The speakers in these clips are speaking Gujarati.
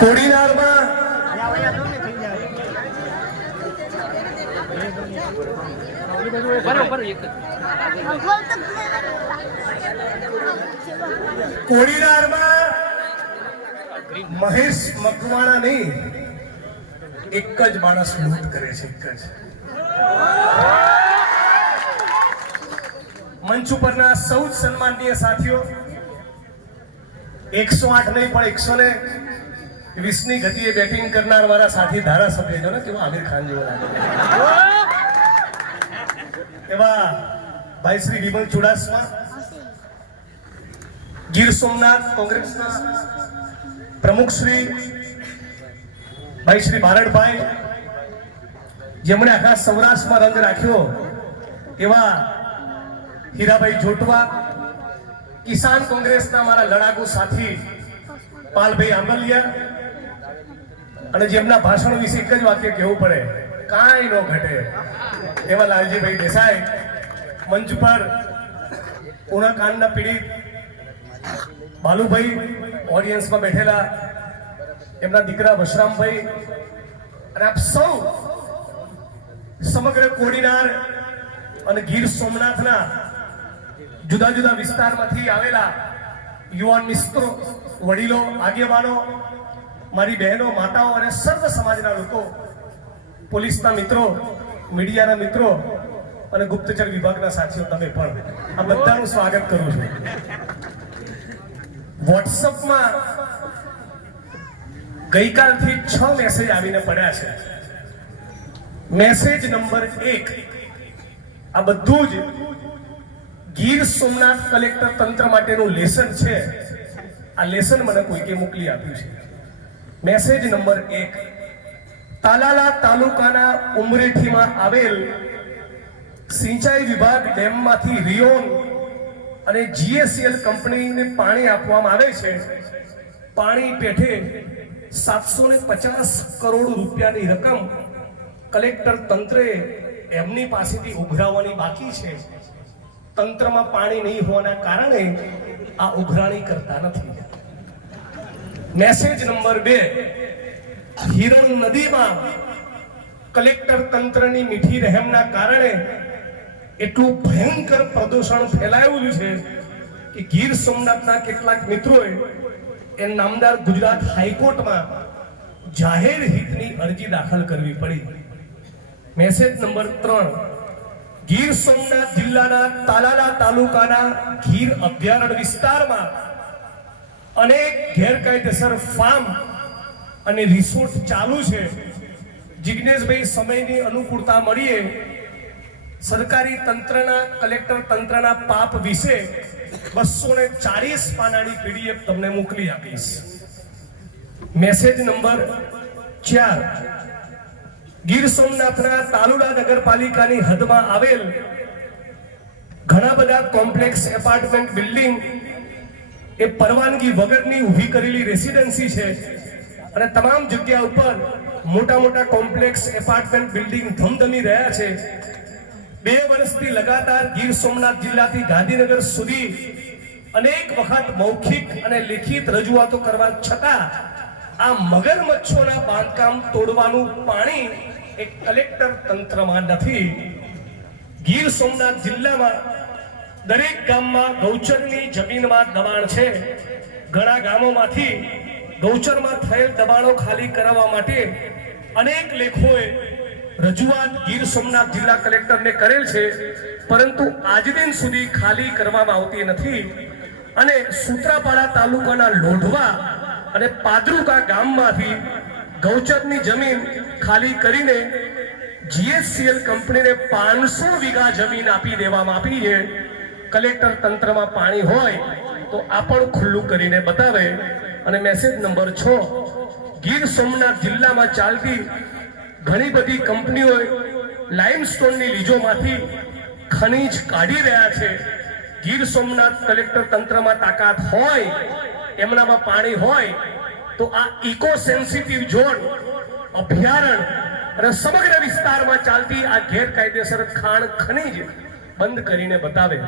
કોડીનારમાં મહેશ મકવાણા નહીં, એક જ માણસ લૂંટ કરે છે, એક જ. મંચ ઉપરના સૌ સન્માનનીય સાથીઓ, 108 નહીં પણ 120 ની ગતિએ બેટિંગ કરનાર વાળા સાથી ધારાસભ્ય જો ને કેવો આમિર ખાન જેવો લાગે એવા ભાઈ શ્રી વિમલ ચુડાસમા, ગીર સોમનાથ કોંગ્રેસના પ્રમુખ શ્રી ભાઈ શ્રી બારડભાઈ, જેમણે આખા સૌરાષ્ટ્રમાં રંગ રાખ્યો એવા હીરાભાઈ જોટવા, કિસાન કોંગ્રેસના મારા લડાકુ સાથી પાલભાઈ આંબલિયા, અને જેમના ભાષણ વિશે એક જ વાક્ય કહેવું પડે, કાંઈ નો ઘટે એવા લાલજીભાઈ દેસાઈ. મંચ પર પૂર્ણ કાંડના પીડિત બાલુભાઈ, ઓડિયન્સમાં બેઠેલા એમના દીકરા વશરામભાઈ, અને આપ સૌ સમગ્ર કોડીનાર અને ગીર સોમનાથના જુદા જુદા વિસ્તારમાંથી આવેલા યુવાન મિત્રો, વડીલો, આગેવાનો, મારી બહેનો, માતાઓ અને સર્વ સમાજના લોકો, પોલીસના મિત્રો, મીડિયાના મિત્રો અને ગુપ્તચર વિભાગના સાથીઓ, તમે પણ આ બધાનું સ્વાગત કરું છું. વોટ્સઅપમાં ગઈકાલથી 6 મેસેજ આવીને પડ્યા છે. મેસેજ નંબર 1, આ બધું જ ગીર સોમનાથ કલેક્ટર તંત્ર માટેનું લેસન છે. આ લેસન મને કોઈકે મોકલી આપ્યું છે. મેસેજ નંબર 1, તાલાલા તાલુકાના ઉમરેઠીમાં આવેલ સિંચાઈ વિભાગ ડેમમાંથી રિયોન અને GSL કંપનીને પાણી આપવામાં આવે છે. પાણી પેઠે 750 કરોડ રૂપિયાની રકમ કલેક્ટર તંત્રે એમની પાસેથી ઉઘરાવવાની બાકી છે. તંત્રમાં પાણી નહીં હોવાના કારણે આ ઉઘરાણી કરતા નથી. મેસેજ નંબર 2, હિરણ નદીમાં કલેક્ટર તંત્રની મીઠી રહેમના કારણે એટલું ભયંકર પ્રદૂષણ ફેલાયેલું છે કે ગીર સોમનાથના કેટલાક મિત્રોએ એ નામદાર ગુજરાત હાઈકોર્ટમાં જાહેર હિતની અરજી દાખલ કરવી પડી. મેસેજ નંબર 3, ગીર સોમનાથ જિલ્લાના તાલાલા તાલુકાના ગીર અભયારણ્ય વિસ્તારમાં અનેક ગેરકાયદેસર ફાર્મ અને રિસોર્ટ ચાલુ છે. જિગ્નેશભાઈ, સમયની અનુકૂળતા મળીએ સરકારી તંત્રના, કલેક્ટર તંત્રના પાપ વિશે 240 પાનાની PDF તમને મોકલી આપીશ. મેસેજ નંબર 4, ગીર સોમનાથના તાલુડા નગરપાલિકાની હદમાં આવેલ ઘણા બધા કોમ્પ્લેક્સ એપાર્ટમેન્ટ બિલ્ડિંગ એ પરવાનગી વગરની ઊભી કરેલી રેસિડેન્સી છે, અને તમામ જગ્યા ઉપર મોટા મોટા કોમ્પ્લેક્સ એપાર્ટમેન્ટ બિલ્ડિંગ ધમધમી રહ્યા છે. 2 વર્ષથી લગાતાર ગીર સોમનાથ જિલ્લાથી ગાંધીનગર સુધી અનેક વખત મૌખિક અને લેખિત રજૂઆતો કરવા છતાં આ મગરમચ્છોના બાંધકામ તોડવાનું પાણી એક કલેક્ટર તંત્રમાં નથી. ગીર સોમનાથ જિલ્લામાં દરેક ગામમાં ગૌચરની જમીનમાં દબાણ છે. ઘણા ગામોમાંથી ગૌચરમાં થયેલ દબાણો ખાલી કરાવવા માટે અનેક લેખોએ રજૂઆત ગીર સોમનાથ જિલ્લા કલેક્ટરને કરેલ છે, પરંતુ આજ દિન સુધી ખાલી કરવામાં આવતી નથી. અને સૂત્રાપાડા તાલુકાના લોઢવા અને પાદરુકા ગામમાંથી ગૌચરની જમીન ખાલી કરીને GSL કંપનીને 500 વીઘા જમીન આપી દેવામાં આવી છે. કલેક્ટર તંત્રમાં પાણી હોય તો આ પણ ખુલ્લું કરીને બતાવે. અને મેસેજ નંબર 6, ગીર સોમનાથ જિલ્લામાં ચાલતી ઘણી બધી કંપનીઓ લાઇમસ્ટોનની લીજોમાંથી ખનીજ કાઢી રહ્યા છે. ગીર સોમનાથ કલેક્ટર તંત્રમાં તાકાત હોય, એમનામાં પાણી હોય તો આ ઇકો સેન્સિટિવ ઝોન, અભયારણ્ય અને સમગ્ર વિસ્તારમાં ચાલતી આ ગેરકાયદેસર ખાણ ખનીજ બંધ કરીને બતાવે.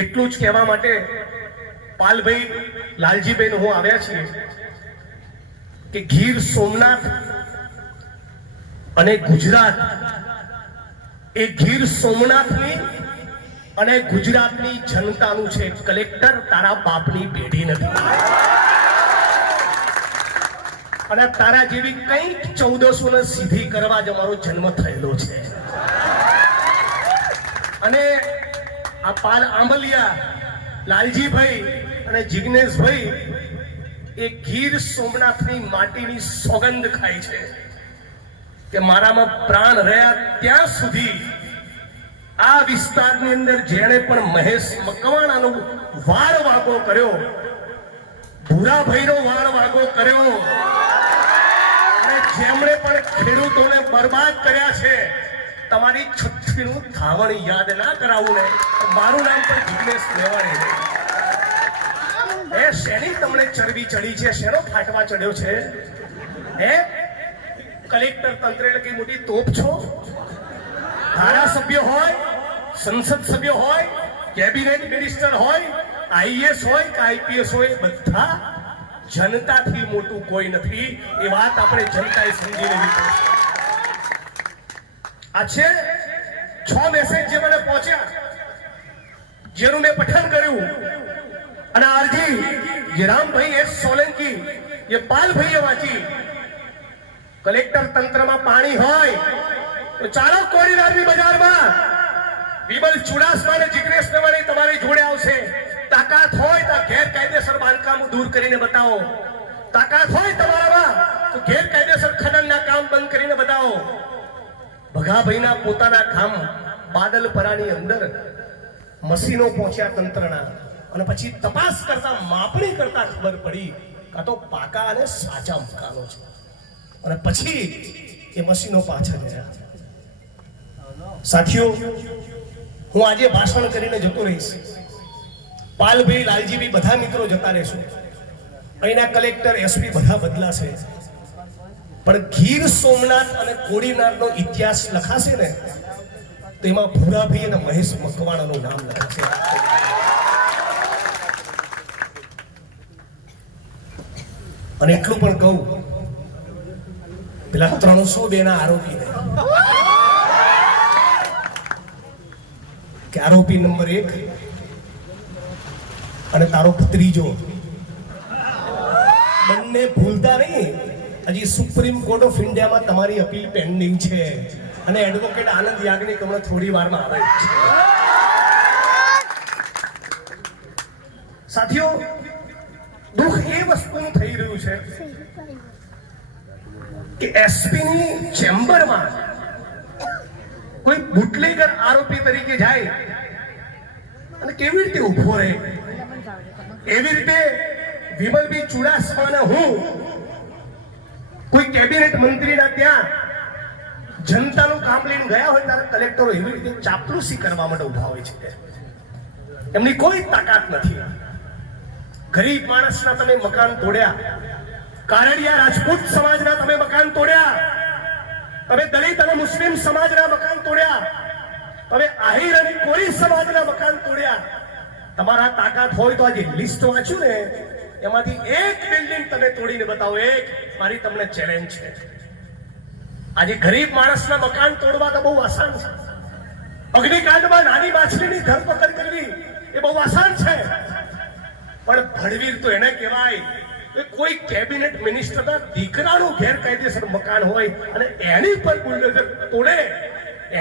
એટલું જ કહેવા માટે પાલભાઈ, લાલજીભાઈ હું આવ્યા છીએ. કે ગીર સોમનાથ અને ગુજરાત એ ગીર સોમનાથની અને ગુજરાતની જનતાનું છે. કલેક્ટર તારા બાપની પેઢી નથી અને તારા જેવી કંઈક 1400 ને સીધી કરવા જ અમારો જન્મ થયેલો છે. અને આ પાલ આંબલિયા, લાલજીભાઈ અને જિગ્નેશભાઈ એ ગીર સોમનાથની માટીની સોગંદ ખાય છે કે મારામાં પ્રાણ રહ્યા ત્યાં સુધી આ વિસ્તારની અંદર જેણે પણ મહેશ મકવાણાનો વાળ વાગો કર્યો, ભૂરાભાઈનો વાળ વાગો કર્યો અને જેમણે પણ ખેડૂતોને બરબાદ કર્યા છે, તમારી છઠ્ઠીનું ધાવણ યાદ ના કરાવું ને, મારું નામ પણ જિગ્નેશ મેવાણી. એ શેની તમને ચરબી ચડી છે? શેનો ફાટવા ચડ્યો છે? હે કલેક્ટર તંત્ર એટલે કઈ મોટી તોપ છો? ધારાસભ્ય હોય, સંસદ સભ્ય હોય, કેબિનેટ મિનિસ્ટર હોય, આઈએસ હોય કે આઈપીએસ હોય, બધા જનતાથી મોટું કોઈ નથી. એ વાત આપણે જનતાએ સમજી લેવી પડશે. આ છે 6 મેસેજ જે મને પહોંચ્યા, જેનું મેં પઠન કર્યું, અને આરજી જે રામભાઈ એસ સોલંકી એ પાલભાઈએ વાંચી. કલેક્ટર તંત્રમાં પાણી હોય તો ચાલો કોડીનારની બજારમાં વિમલ ચુડાસમા અને જિગ્નેશ મેવાણી તમારી જોડે આવશે. તાકાત હોય તો ગેરકાયદેસર બાંધકામ દૂર કરીને બતાવો. તાકાત હોય તમારામાં તો ગેરકાયદેસર ખનનના કામ બંધ કરીને બતાવો. ભગાભાઈના પોતાના ગામ બાદલપરાની અંદર મશીનો પહોંચ્યા તંત્રના, અને પછી તપાસ કરતા, માપણી કરતા ખબર પડી કાં તો પાકા અને સાચા મકાનો છે, અને પછી એ મશીનો પાછા ગયા. સાથીઓ, હું આજે ભાષણ કરીને જતો રહીશ. પાલભાઈ, લાલજીભાઈ બધા મિત્રો જતા રહેશું. અહીંના કલેક્ટર, એસપી બધા બદલાશે, પણ ગીર સોમનાથ અને કોડીનારનો ઇતિહાસ લખાશે ને તો એમાં ભૂરાભાઈ અને મહેશ મકવાણાનું નામ લખાશે. અને એટલું પણ કહું, પેલા 302 ના આરોપી કે આરોપી નંબર 1 અને તારો ભત્રીજો બંને ભૂલતા નહીં. હજી સુપ્રીમ કોર્ટ ઓફ ઇન્ડિયામાં તમારી અપીલ પેન્ડિંગ છે, અને એડવોકેટ આનંદ યાજ્ઞિક હમણાં થોડી વારમાં આવે છે. સાથીઓ, દુઃખ એ વસ્તુનું થઈ રહ્યું છે કે એસપીની ચેમ્બરમાં કોઈ બુટલેગર આરોપી તરીકે જાય અને કેવી રીતે ઉભો રહે, એવી રીતે વિમલભાઈ ચુડાસમાને હું કોઈ કેબિનેટ મંત્રીના ત્યાં જનતાનું કામ લઈને ગયા હોય ત્યારે કલેક્ટરો એવી રીતે ચાપલુસી કરવા માટે ઉભા હોય છે. એમની કોઈ તાકાત નથી. ગરીબ માણસના તમે મકાન તોડ્યા, કારડિયા રાજપૂત સમાજના તમે મકાન તોડ્યા, તમે દલિત અને મુસ્લિમ સમાજના મકાન તોડ્યા, તમે આહિર અને કોળી સમાજના મકાન તોડ્યા. તમારા તાકાત હોય તો આજે લિસ્ટ વાંચ્યું ને, એમાંથી એક બિલ્ડિંગ તમે તોડીને બતાવો. એક મારી તમને ચેલેન્જ છે. આજે ગરીબ માણસના મકાન તોડવા તો બહુ આસાન છે. અગ્નિકાંડમાં નાની માછલીની ધરપકડ કરવી એ બહુ આસાન છે, પણ ભડવીર તો એને કહેવાય કે કોઈ કેબિનેટ મિનિસ્ટરના દીકરાનું ગેરકાયદેસર મકાન હોય અને એની પર બુલડોઝર તોડે,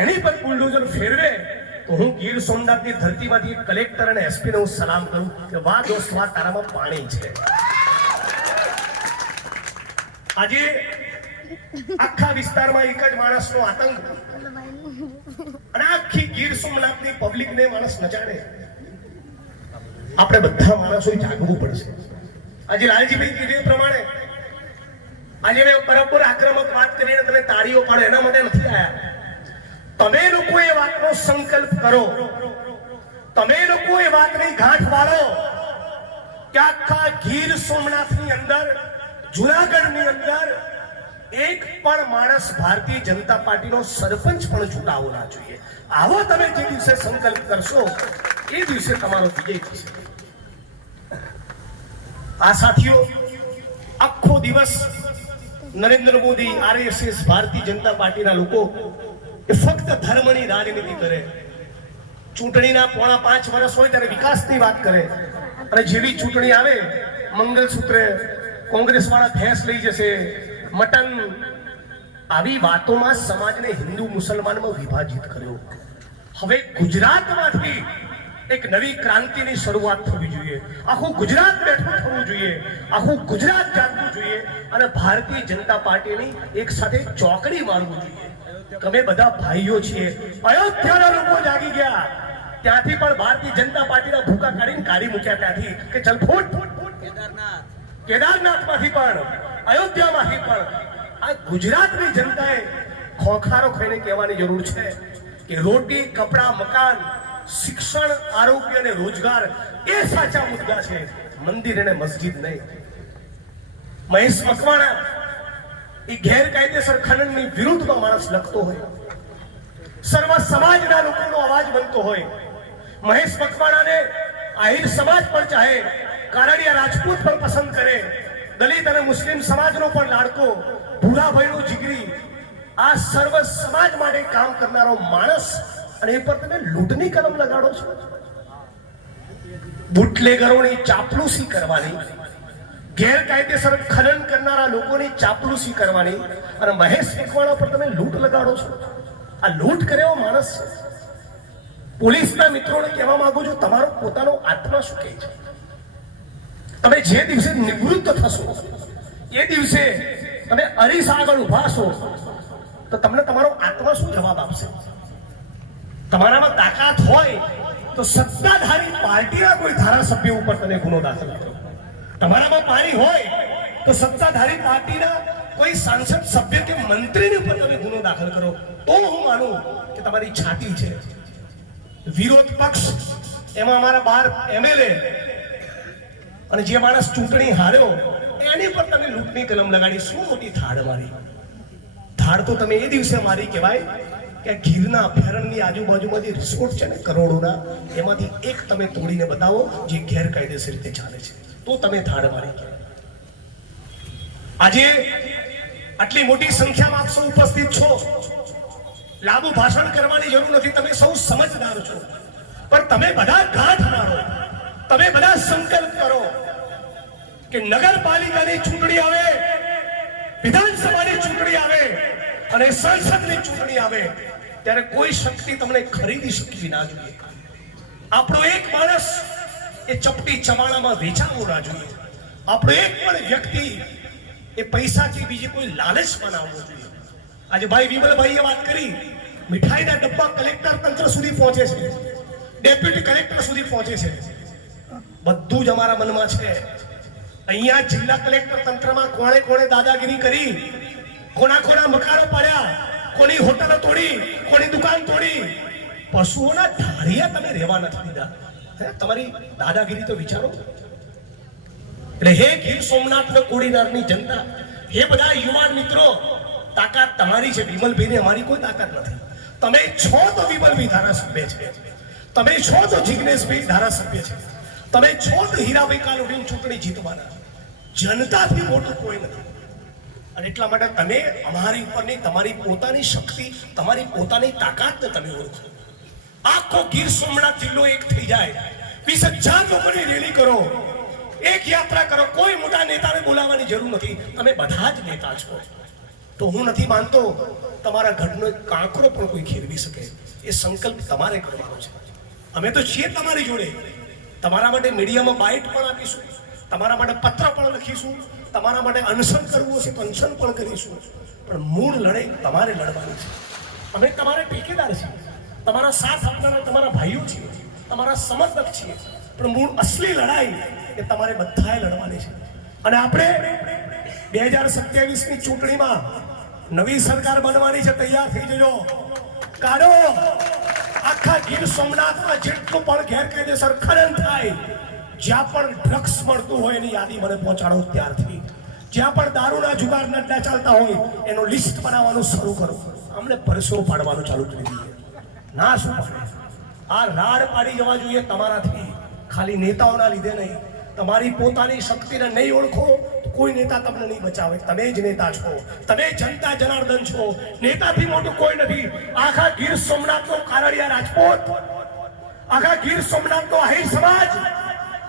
એની પર બુલડોઝર ફેરવે, તો હું ગીર સોમનાથની ધરતીમાંથી કલેક્ટર અને એસપીને હું સલામ કરું કે વાહ દોસ્ત વાહ, તારામાં પાણી છે. આજે આખા વિસ્તારમાં એક જ માણસનો આતંક, અને આખી ગીર સોમનાથની પબ્લિકને માણસ નચાડે. આપણે બધા માણસો જાગવું પડશે. આજે લાલજીભાઈ કીધું પ્રમાણે આજે મેં બરાબર આક્રમક વાત કરીને તમે તાળીઓ પાડો એના માટે નથી આવ્યા. તમે લોકો એ વાતનો સંકલ્પ કરો, તમે લોકો એ વાતની ગાંઠ વાળો કે આખા ગીર સોમનાથની અંદર, જુનાગઢની અંદર એક પણ માણસ ભારતીય જનતા પાર્ટીનો સરપંચ પણ ચૂંટાવો ના જોઈએ. આવો તમે જે દિવસે સંકલ્પ કરશો એ દિવસે તમારો વિજય થશે. આ સાથીઓ, આખો દિવસ નરેન્દ્ર મોદી, આરએસએસ, ભારતીય જનતા પાર્ટીના લોકો એ ફક્ત ધર્મની રાજનીતિ કરે. ચૂંટણીના 4.5 વર્ષ હોય ત્યારે વિકાસની વાત કરે, અને જેવી ચૂંટણી આવે મંગલસૂત્ર કોંગ્રેસ વાળા ભેંસ લઈ જશે, મટન, આવી વાતોમાં સમાજને હિન્દુ મુસલમાનમાં વિભાજિત કર્યો. હવે ગુજરાતમાંથી એક નવી ક્રાંતિની શરૂઆત થવી જોઈએ. આખું ગુજરાત બેઠું થવું જોઈએ, આખું ગુજરાત જાગવું જોઈએ, અને ભારતીય જનતા પાર્ટીની એક સાથે ચોકડી મારવું જોઈએ. અમે બધા ભાઈઓ છીએ. અયોધ્યાના લોકો જાગી ગયા, ત્યાંથી પણ ભારતીય જનતા પાર્ટીના ભૂકા કાઢીને કાઢી મૂક્યા ત્યાંથી કે ચલ ફૂટ. કેદારનાથમાંથી પણ, અયોધ્યામાંથી પણ આ ગુજરાતની જનતાએ ખોખારો ખાઈને કહેવાની જરૂર છે કે રોટી, કપડા, મકાન, શિક્ષણ, આરોગ્ય અને રોજગાર એ સાચા મુદ્દા છે, મંદિર અને મસ્જિદ નહીં. મહેશ મકવાણા એ ગેરકાયદેસર ખનનની વિરુદ્ધમાં માણસ લખતો હોય, સર્વ સમાજના લોકોનો અવાજ બનતો હોય. મહેશ મકવાણાને આહિર સમાજ પણ ચાહે, કારડિયા રાજપૂત પણ પસંદ કરે, દલિત અને મુસ્લિમ સમાજનો પણ લાડકો, ભૂરાભાઈનો જીગરી, આ સર્વ સમાજ માટે કામ કરનારો માણસ, અને એ પર તમે લૂંટની કલમ લગાડો છો. બુટલેગરોની ચાપલુસી કરવાની, ગેરકાયદેસર ખનન કરનારા લોકોની ચાપલુસી કરવાની, અને મહેશ મકવાણા પર તમે લૂંટ લગાડો છો. આ લૂંટ કરે એવો માણસ છે. પોલીસના મિત્રોને કહેવા માંગુ છું, તમારો પોતાનો આત્મા શું કહે છે? તમે જે દિવસે નિવૃત્ત થશો એ દિવસે તમે અરીસા આગળ ઉભા છો તો તમને તમારો આત્મા શું જવાબ આપશે? તમારામાં તાકાત હોય તો સત્તાધારી પાર્ટીના કોઈ ધારાસભ્ય ઉપર તમે ગુનો દાખલ કરો. તમારામાં પાણી હોય તો સત્તાધારી પાર્ટીના કોઈ સાંસદ, સભ્ય કે મંત્રીની ઉપર તમે ગુનો દાખલ કરો, તો હું માનું કે તમારી છાતી છે. વિરોધ પક્ષ, એમાં અમારા 12 MLA અને જે માણસ ચૂંટણી હાર્યો એની પર તમે લૂંટની કલમ લગાડી. શું મોટી થાળ મારી? થાળ તો તમે એ દિવસે મારી કહેવાય કે ગીરના અભયારણ્યની આજુબાજુમાં જે રિસોર્ટ છે ને કરોડોના, એમાંથી એક તમે તોડીને બતાવો જે ગેરકાયદેસર રીતે ચાલે છે, તો તમે થાળ મારી કહેવાય. આજે આટલી મોટી સંખ્યામાં આપ સૌ ઉપસ્થિત છો. લાંબુ ભાષણ કરવાની જરૂર નથી, તમે સૌ સમજદાર છો. પણ તમે બધા ગાંઠ મારો, તમે બધા સંકલ્પ કરો કે નગરપાલિકાની ચૂંટણી આવે, વિધાનસભાની ચૂંટણી આવે અને સંસદની ચૂંટણી આવે ત્યારે કોઈ શક્તિ તમને ખરીદી શકવી ના જોઈએ. આપણો એક માણસ એ ચપટી ચમાણામાં વેચાવો ના જોઈએ. આપણો એક પણ વ્યક્તિ એ પૈસા કે બીજી કોઈ લાલચ બનાવવો જોઈએ. આજે ભાઈ વિમલભાઈએ વાત કરી, મીઠાઈના ડબ્બા કલેક્ટર તંત્ર સુધી પહોંચે છે, ડેપ્યુટી કલેક્ટર સુધી પહોંચે છે. બધું જ અમારા મનમાં છે. અહીંયા જિલ્લા કલેક્ટર તંત્રમાં કોણે કોણે દાદાગીરી કરી, કોના મકાનો પાડ્યા, કોની હોટલો તોડી, કોની દુકાન તોડી, પશુઓના ઢાળિયા તમે રહેવા નથી દીધા. તમારી દાદાગીરી તો વિચારો. એટલે હે ગીર સોમનાથ ને કોડીનારની જનતા, હે બધા યુવાન મિત્રો, તાકાત તમારી છે. વિમલભાઈને અમારી કોઈ તાકાત નથી. તમે છો તો વિમલભાઈ ધારાસભ્ય છે, તમે છો તો જિગ્નેશભાઈ ધારાસભ્ય છે, તમે છો તો હીરાભાઈ કાલોડીની ચૂંટણી જીતવાના. જનતાથી મોટું કોઈ નથી. અને એટલા માટે તમે અમારી ઉપરની તમારી પોતાની શક્તિ, તમારી પોતાની તાકાતને તમે ઓળખો. આખો ગીર સોમનાથ જિલ્લો એક થઈ જાય, 20,000 લોકોની રેલી કરો, એક યાત્રા કરો. કોઈ મોટા નેતાને બોલાવવાની જરૂર નથી, તમે બધા જ નેતા છો. તો હું નથી માનતો તમારા ઘરનો એક કાંકરો પણ કોઈ ખેરવી શકે. એ સંકલ્પ તમારે કરવાનો છે. અમે તો છીએ તમારી જોડે. તમારા માટે મીડિયામાં બાઇટ પણ આપીશું, તમારા માટે પત્ર પણ લખીશું, તમારા માટે અનશન કરવું હશે તો અનશન પણ કરીશું. પણ મૂળ લડાઈ તમારે લડવાની છે. અમે તમારે ટેકેદાર છીએ, તમારા સાથ આપનારા તમારા ભાઈઓ છીએ, તમારા સમર્થક છીએ. પણ મૂળ અસલી લડાઈ એ તમારે બધાએ લડવાની છે. અને આપણે 2027ની ચૂંટણીમાં નવી સરકાર બનવાની છે. તૈયાર થઈ જજો. કાઢો આખા ગીર સોમનાથમાં જેટલું પણ ગેરકાયદેસર ખનન થાય, જ્યાં પણ ડ્રગ્સ મળતું હોય એની યાદી મને પહોંચાડો ત્યારથી. જ્યાં પણ દારૂના જુગારના અડ્ડા ચાલતા હોય એનું લિસ્ટ બનાવવાનું શરૂ કરો. અમને પરસો પાડવાનું ચાલુ કરી દઈએ. ના શું પાડે? આ રાડ પાડી જવા જોઈએ તમારાથી, ખાલી નેતાઓના લીધે નહીં. તમારી પોતાની શક્તિને નહીં ઓળખો તો કોઈ નેતા તમને નહીં બચાવે, તમે જ નેતા છો, તમે જનતા જનાર્દન છો, નેતાથી મોટું કોઈ નથી. આખા ગીર સોમનાથનો કારડિયા રાજપૂત, આખા ગીર સોમનાથનો આહિર સમાજ,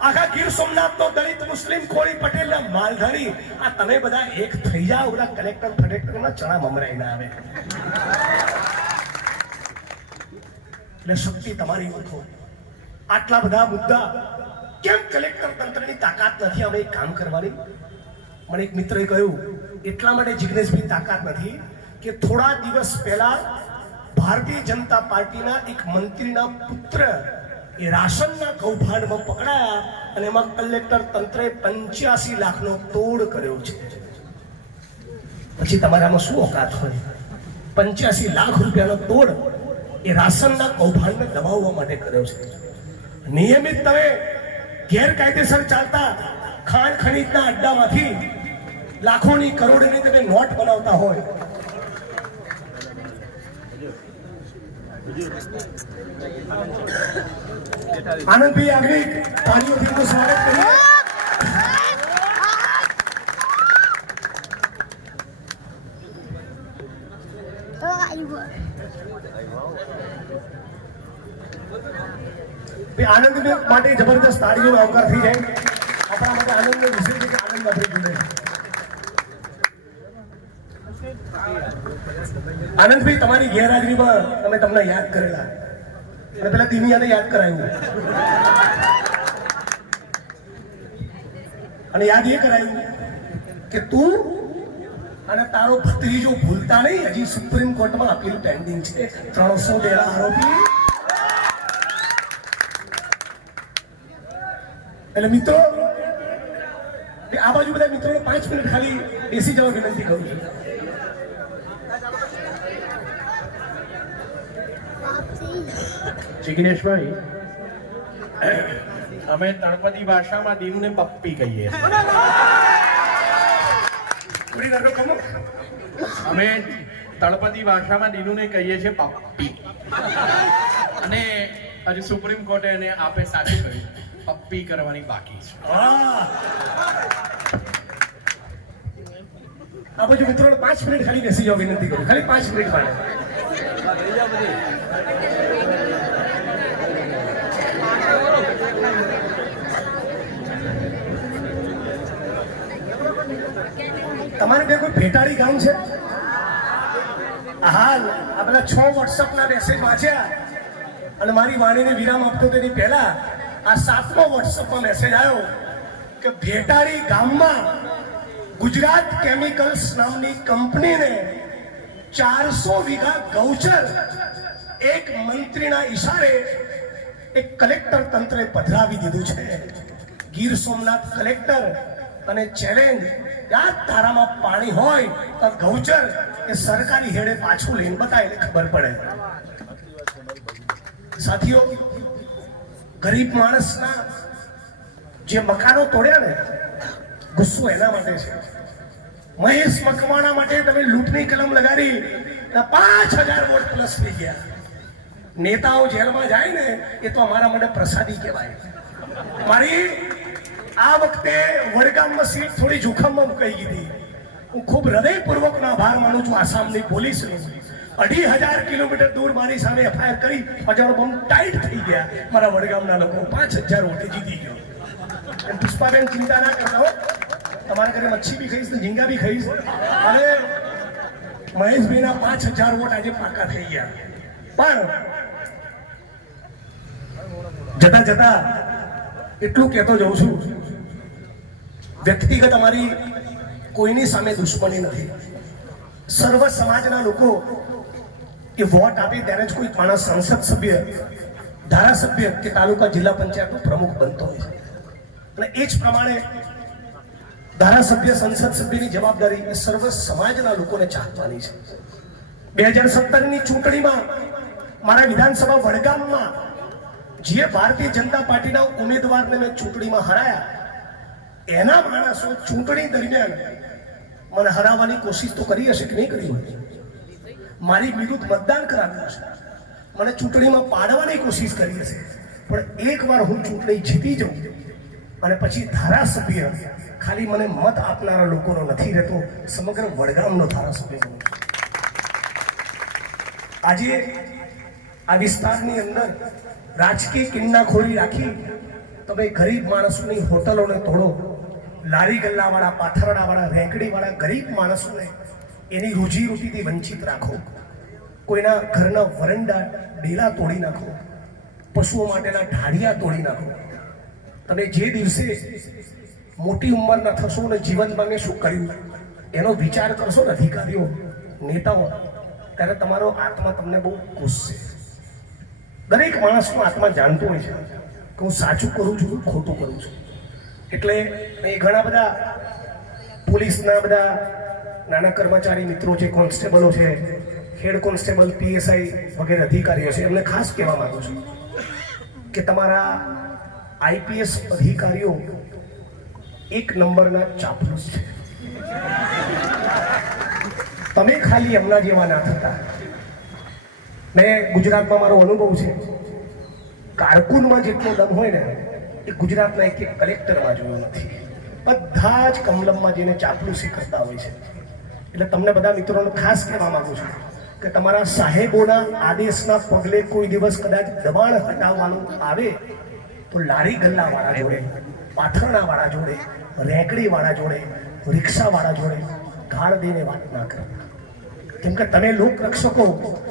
આખા ગીર સોમનાથનો દલિત મુસ્લિમ કોળી પટેલના માલધારી, આ તમે બધા એક થઈ જાઓ, બધા કલેક્ટર ફલેક્ટરના ચણા મમરાઈ ના આવે. એટલે શક્તિ તમારી ઓળખો. આટલા બધા મુદ્દા કેમ કલેક્ટર તંત્રની તાકાત નથી અમે એક કામ કરવાની? મને એક મિત્રએ કહ્યું એટલા માટે જિગ્નેશભાઈ તાકાત નથી કે થોડા દિવસ પહેલા ભારતીય જનતા પાર્ટીના એક મંત્રીના પુત્ર એ રાશનના કૌભાંડમાં પકડાયા અને એમાં કલેક્ટર તંત્રે 85 લાખનો તોડ કર્યો છે. પછી તમારામાં શું ઓકાત હોય? 85 લાખ રૂપિયાનો તોડ એ રાશનના કૌભાંડને દબાવવા માટે કર્યો છે. નિયમિત તમે ગેરકાયદેસર ચાલતા ખાણ ખનીજના અડ્ડામાંથી લાખોની કરોડોની તમે નોટ બનાવતા હોય, આનંદભાઈ આગળ તાળીઓથી એનું સ્વાગત કરીએ. આનંદ માટે જબરદસ્ત તાળીઓનો આવકાર થઈ જાય. આપણા માટે આનંદનો વિષય છે કે આનંદ આપણી જોડે. આનંદભાઈ તમારી ગેરહાજરીમાં તમે તમને યાદ કરેલા અને પેલા દિનિયાને યાદ કરાયું અને યાદ એ કરાયું કે તું અને તારો ભત્રીજો ભૂલતા નહીં, હજી સુપ્રીમ કોર્ટમાં અપીલ પેન્ડિંગ છે. 313 આરોપી. એટલે મિત્રો આ બાજુ બધા મિત્રોને 5 મિનિટ ખાલી બેસી જવા વિનંતી કરું છું. જિગ્નેશભાઈ, અમે તળપદી ભાષામાં દીનુને પપ્પી કહીએ છીએ. અમે તળપદી ભાષામાં દીનુને કહીએ છીએ પપ્પી. અને હજુ સુપ્રીમ કોર્ટે એને આપે સાચું કહ્યું, પપ્પી કરવાની બાકી છે. આ બાજુ મિત્રોને 5 મિનિટ ખાલી બેસી જવા વિનંતી કરું, ખાલી 5 મિનિટ માટે. તમારે ત્યાં કોઈ ભેટાડી ગામ છે? હાલ આ પેલા 6 વોટ્સઅપના મેસેજ વાંચ્યા અને મારી વાણીને વિરામ આપતો તેની પહેલા આ 7મો વોટ્સઅપમાં મેસેજ આવ્યો કે ભેટાડી ગામમાં ગુજરાત કેમિકલ્સ નામની કંપનીને 400 વીઘા ગૌચર એક મંત્રીના ઈશારે એક કલેક્ટર તંત્રે પધરાવી દીધું છે. ગીર સોમનાથ કલેક્ટર અને ચેલેન્જ, યાદ તારામાં પાણી હોય તો ગૌચર એ સરકારી હેડે પાછું લઈને બતાય એટલે ખબર પડે. સાથીઓ, ગરીબ માણસના જે મકાનો તોડ્યા ને, ગુસ્સો એના માટે છે. મહેશ મકવાણા માટે તમે લૂંટની કલમ લગાડી 5000 વોટ પ્લસ થઈ ગયા. નેતાઓ જેલમાં જાય ને એ તો અમારા માટે પ્રસાદી કહેવાય. મારી આ વખતે વડગામમાં સીટ થોડી જોખમમાં મુકાઈ ગઈ. હું ખૂબ હૃદયપૂર્વકનો આભાર માનું છું આસામની પોલીસનો. 2500 કિલોમીટર દૂર મારી સામે એફઆઈઆર કરી હજારો બમ ટાઈટ થઈ ગયા. મારા વડગામના લોકો 5000 વોટે જીતી ગયો. પુષ્પાબેન ચિંતા ના કરતા હો, તમારા ઘરે મચ્છી બી ખાઈશ તો ઝીંગા બી ખાઈશ. અને મહેશભાઈના 5000 વોટ આજે પાકા થઈ ગયા. પણ જતા જતા એટલું કહેતો જઉં છું, વ્યક્તિગત અમારી કોઈની સામે દુશ્મની નથી. સર્વ સમાજના લોકો એ વોટ આપે ત્યારે જ કોઈ માણસ સંસદ સભ્ય, ધારાસભ્ય કે તાલુકા જિલ્લા પંચાયતનો પ્રમુખ બનતો હોય છે. અને એ જ પ્રમાણે ધારાસભ્ય, સંસદ સભ્યની જવાબદારી એ સર્વ સમાજના લોકોને ચાહવાની છે. 2017ની ચૂંટણીમાં મારા વિધાનસભા વડગામમાં જે ભારતીય જનતા પાર્ટીના ઉમેદવારને મેં ચૂંટણીમાં હરાયા, એના માણસો ચૂંટણી દરમિયાન મને હરાવવાની કોશિશ તો કરી હશે કે નહીં કરી હોય? મારી વિરુદ્ધ મતદાન કરાવ્યું છે, મને ચૂંટણીમાં પાડવાની કોશિશ કરી હશે. પણ એકવાર હું ચૂંટણી જીતી જાઉં અને પછી ધારાસભ્ય ખાલી મને મત આપનારા લોકોનો નથી રહેતો, સમગ્ર વડગામનો ધારાસભ્ય છું. આજે આ વિસ્તારની અંદર રાજકીય કિન્નાખોરી રાખી તમે ગરીબ માણસોની હોટલોને તોડો, લારી ગલ્લાવાળા, પાથરડાવાળા, રેંકડીવાળા ગરીબ માણસોને એની રોજીરોટીથી વંચિત રાખો, કોઈના ઘરના વરંડા ડેલા તોડી નાખો, પશુઓ માટેના ઢાળિયા તોડી નાખો. તમે જે દિવસે મોટી ઉંમરના થશો ને જીવનમાં મેં શું કર્યું એનો વિચાર કરશો ને અધિકારીઓ, નેતાઓ, ત્યારે તમારો આત્મા તમને બહુ ગુસ્સે. દરેક માણસનો આત્મા જાણતો હોય છે કે હું સાચું કરું છું, ખોટું કરું છું. એટલે અહીં ઘણા બધા પોલીસના બધા નાના કર્મચારી મિત્રો છે, કોન્સ્ટેબલો છે, હેડ કોન્સ્ટેબલ, PSI વગેરે અધિકારીઓ છે, એમને ખાસ કહેવા માંગુ છું કે તમારા IPS અધિકારીઓ એક નંબરના ચાપલુસ છે. તમે ખાલી એમના જેવા ના થતા. મેં ગુજરાતમાં મારો અનુભવ છે, કારકુનમાં જેટલો દમ હોય ને એ ગુજરાતના એક કલેક્ટરમાં જોયો નથી. બધા જ કમલમમાં જઈને ચાપલુસી કરતા હોય છે. એટલે તમને બધા મિત્રોને ખાસ કહેવા માંગુ છું કે તમારા સાહેબોના આદેશના પગલે કોઈ દિવસ કદાચ દબાણ હટાવવાનું આવે તો લારી ગલ્લાવાળા જોડે, પાથરણાવાળા જોડે, રેંકડીવાળા જોડે, રિક્ષાવાળા જોડે ગાળ દઈને વાત ના કરતા. કેમ કે તમે લોકરક્ષકો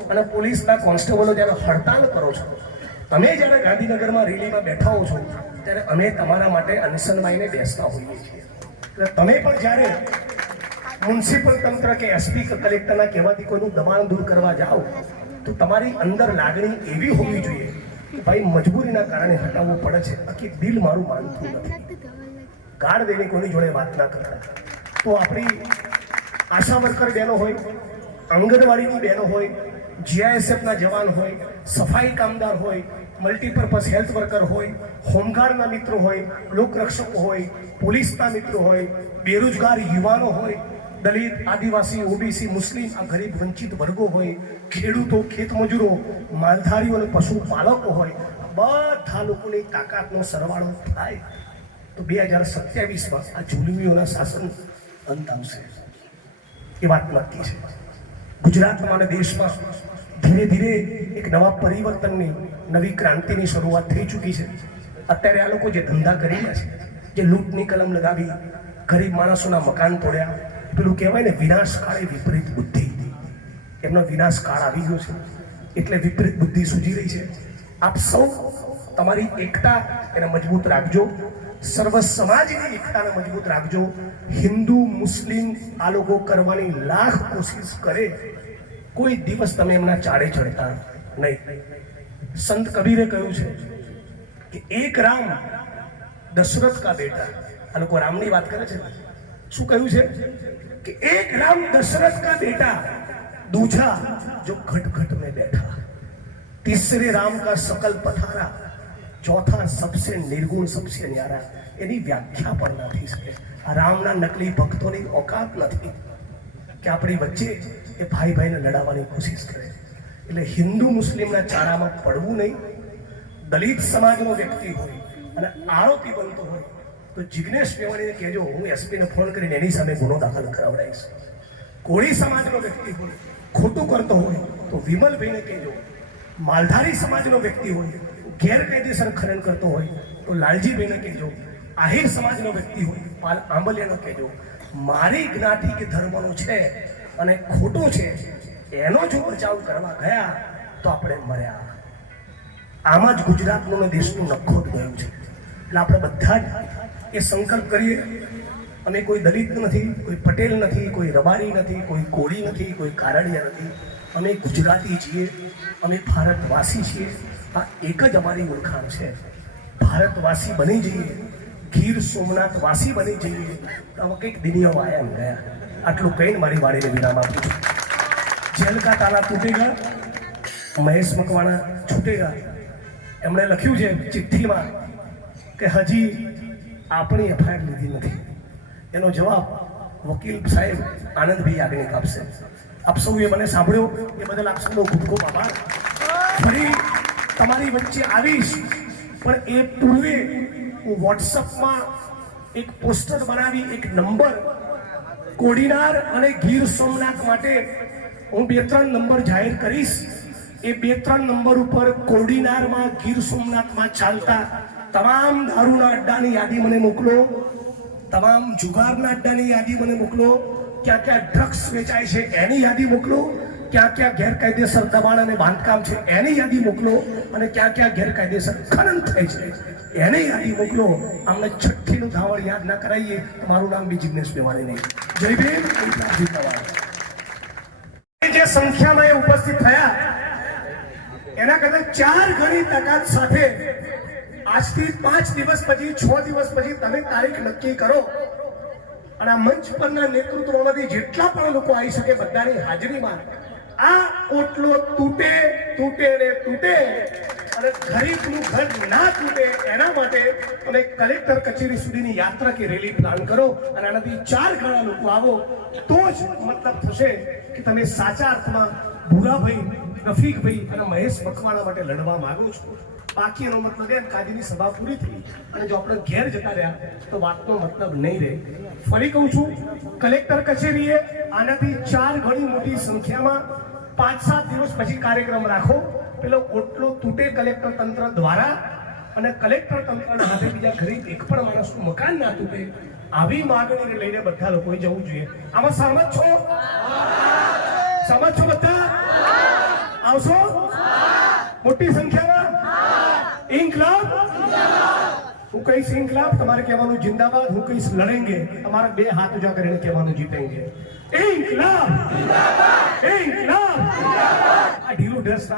અને પોલીસના કોન્સ્ટેબલો જ્યારે હડતાલ કરો છો, તમે જ્યારે ગાંધીનગરમાં રેલીમાં બેઠા હો છો, ત્યારે અમે તમારા માટે અનશનમાંને બેસતા હોઈએ છીએ. એટલે તમે પણ જ્યારે મ્યુનિસિપલ તંત્ર કે SP કે કલેક્ટરના કહેવાથી કોઈનું દબાણ દૂર કરવા જાઓ તો તમારી અંદર લાગણી એવી હોવી જોઈએ કે ભાઈ મજબૂરીના કારણે હટાવવું પડે છે, બાકી દિલ મારું માનતું નથી. ગાળ દઈને કોની જોડે વાત ના કરતા. તો આપણી આશા વર્કર બહેનો હોય, આંગણવાડીની બહેનો હોય, GISFના જવાન હોય, સફાઈ કામદાર હોય, મલ્ટીપર્પઝ હેલ્થ વર્કર હોય, હોમગાર્ડના મિત્રો હોય, લોકરક્ષકો હોય, પોલીસના મિત્રો હોય, બેરોજગાર યુવાનો હોય, દલિત, આદિવાસી, OBC, મુસ્લિમ, આ ગરીબ વંચિત વર્ગો હોય, ખેડૂતો, ખેતમજૂરો, માલધારીઓ અને પશુપાલકો હોય, બધા લોકોની તાકાતનો સરવાળો થાય તો 2027માં આ જુલમીઓના શાસન અંત આવશે. એ વાત નક્કી છે. ગુજરાતમાં અને દેશમાં ધીરે ધીરે એક નવા પરિવર્તનની, નવી ક્રાંતિની શરૂઆત થઈ ચૂકી છે. અત્યારે આ લોકો જે ધંધા કરી રહ્યા છે, જે લૂંટની કલમ લગાવી ગરીબ માણસોના મકાન તોડ્યા, પેલું કહેવાય ને વિનાશ કાળે વિપરીત બુદ્ધિ, એમનો વિનાશ કાળ આવી ગયો છે. એટલે વિપરીત બુદ્ધિ સૂજી રહી છે. આપ સૌ તમારી એકતા એને મજબૂત રાખજો, સર્વ સમાજની એકતાને મજબૂત રાખજો. હિન્દુ મુસ્લિમ આ લોકો કરવાની લાખ કોશિશ કરે, કોઈ દિવસ તમે એમના ચાડે ચડતા નહીં. સંત કબીરે કહ્યું છે કે એક રામ દશરથ કા બેટા. આ લોકો રામની વાત કરે છે. શું કહ્યું છે કે એક રામ દશरथ का बेटा, दूजा जो घट घट में बैठा, तीसरे राम का सकल पथारा, चौथा सबसे निर्गुण सबसे न्यारा. એની વ્યાખ્યા પણ ના થઈ શકે. આ રામના નકલી ભક્તોની औकात નથી કે આપણી વચ્ચે એ ભાઈ ભાઈને લડાવવાની કોશિશ કરે. એટલે હિન્દુ મુસ્લિમના ચારામાં પડવું નહીં. દલિત સમાજનો વ્યક્તિ હોય અને આરોપી બનતો હોય તો જિગ્નેશ મેવાણીને કહેજો, હું SP ને ફોન કરીને એની સામે ગુનો દાખલ કરાવડાવીશ. કોળી સમાજનો વ્યક્તિ હોય, ખોટું કરતો હોય તો વિમલભાઈને કહેજો. માલધારી સમાજનો વ્યક્તિ હોય, ગેરકાયદેસર ખનન કરતો હોય તો લાલજીભાઈને કહેજો. આહિર સમાજનો વ્યક્તિ હોય, પાલ આંબલિયાનો કહેજો. મારી જ્ઞાતિ કે ધર્મનો છે અને ખોટું છે એનો જો બચાવ કરવા ગયા તો આપણે મર્યા. આમાં જ ગુજરાતનું અને દેશનું નખોદ ગયું છે. એટલે આપણે બધા જ એ સંકલ્પ કરીએ. અમે કોઈ દલિત નથી, કોઈ પટેલ નથી, કોઈ રબારી નથી, કોઈ કોળી નથી, કોઈ કારડિયા નથી. અમે ગુજરાતી છીએ, અમે ભારતવાસી છીએ. આ એક જ અમારી ઓળખાણ છે. ભારતવાસી બની જઈએ, ગીર સોમનાથ વાસી બની જઈએ તો આમાં કંઈક દિનિયાઓ આયા ગયા. આટલું કહીને મારી વાણીને વિરામ આપું છું. જેલ કા તાલા તૂટેગા, મહેશ મકવાણા છૂટેગા. એમણે લખ્યું છે ચિઠ્ઠીમાં કે હજી આપણી FIR લીધી નથી. એનો જવાબ વકીલ સાહેબ આનંદભાઈ આગળ આપશે. આપ સૌએ મને સાંભળ્યો એ બદલ આપ સૌનો ખૂબ ખૂબ આભાર. ફરી તમારી વચ્ચે આવીશ, પણ એ પૂર્વે હું WhatsAppમાં એક પોસ્ટર બનાવી એક નંબર કોડીનાર અને ગીર સોમનાથ માટે હું 2-3 નંબર જાહેર કરીશ. એ 2-3 નંબર ઉપર કોડીનારમાં ગીર સોમનાથમાં ચાલતા તમામ દારૂના અડ્ડાની યાદી મને મોકલો, તમામ જુગારના અડ્ડાની યાદી મને મોકલો, ક્યાં ક્યાં ડ્રગ્સ વેચાય છે એની યાદી મોકલો, ક્યાં ક્યાં ગેરકાયદેસર દબાણ અને બાંધકામ છે એની યાદી મોકલો, અને ક્યાં ક્યાં ગેરકાયદેસર ખનન થાય છે એની યાદી મોકલો. આમને છઠ્ઠીનું ધાવળ યાદ ના કરાવીએ. તમારું નામ બી જિગ્નેશ મેવાણી નહીં. જય ભીમ. જે સંખ્યામાં એ ઉપસ્થિત થયા એના કરતા 4 ગણી તાકાત સાથે આજથી 5 દિવસ પછી 6 દિવસ પછી તમે તારીખ નક્કી કરો અને આ મંચ પરના નેતૃત્વમાંથી જેટલા પણ લોકો આવી શકે બધાની હાજરીમાં આ ઓટલો તૂટે ને તૂટે અને ગરીબનું ઘર ના તૂટે એના માટે તમે કલેક્ટર કચેરી સુધીની યાત્રા કે રેલી પ્લાન કરો અને આનાથી 4 ગણા લોકો આવો તો જ મતલબ થશે કે તમે સાચા અર્થમાં ભૂરાભાઈ, રફીકભાઈ અને મહેશ મકવાણા માટે લડવા માંગો છો. બાકી એનો મતલબ એ કાજીની સભા પૂરી થઈ અને જો આપણે ઘેર જતા રહ્યા તો વાતનો મતલબ નહીં રહે. ફરી કહું છું, કલેક્ટર કચેરીએ આનાથી 4 ગણી મોટી સંખ્યામાં 5-7 દિવસ પછી કાર્યક્રમ રાખો. પેલો ઓટલો તૂટે કલેક્ટર તંત્ર દ્વારા અને કલેક્ટર તંત્રના હાથે બીજા ગરીબ એક પણ માણસનું મકાન ના તૂટે આવી માંગણીને લઈને બધા લોકોએ જવું જોઈએ. આમાં સહમત છો? સહમત છો બધા? આવશો મોટી સંખ્યામાં? ઇન્કલાબ. હું કહીશ ઇન્કલાબ, તમારે કહેવાનું જિંદાબાદ. હું કહીશ લડેંગે, તમારે 2 હાથ ઊંચા કરીને કહેવાનું જીતેંગે. ઇન્કલાબ. ઇન્કલાબ. આ ઢીલું ડ્રેસ